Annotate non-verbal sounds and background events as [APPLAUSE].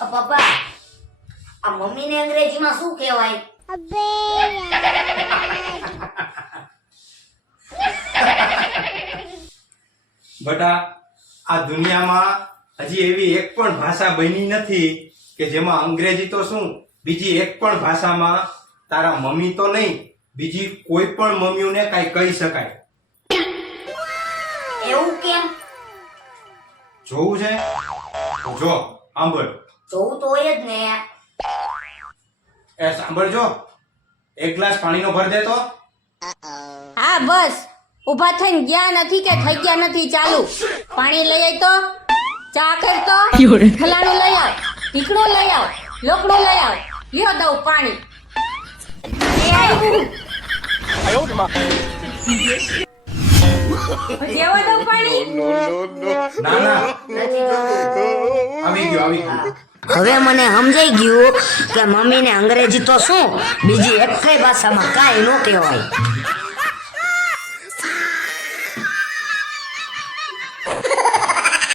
પપ્પા આ મમ્મીને અંગ્રેજીમાં શું કહેવાય? બટા આ દુનિયામાં હજી એવી એક પણ ભાષા બની નથી કે જેમાં અંગ્રેજી તો શું બીજી એક પણ ભાષામાં તારા મમ્મી તો નહીં બીજી કોઈ પણ મમ્મીઓને કાંઈ કહી શકાય. એવું કેમ? જોવું છે? જો સાંભળ. જોવું તો હોય જ ને. એ સાંભળજો એક ગ્લાસ પાણીનો ભર દે તો. હા બસ. ઊભા થઈને ગયા નથી કે થઈ ગયા નથી ચાલુ. પાણી લઈ આવ તો ચા કરતો ફલાણું લઈ આવ ઢીકણું લઈ આવ લોકડું લઈ આવ. લ્યો દઉં પાણી. [LAUGHS] દઉં પાણી? ના ના. હવે મને સમજાઈ ગયું કે મમ્મીને અંગ્રેજી તો શું? બીજી એક ભાષામાં કાંઈ ન કહેવાય.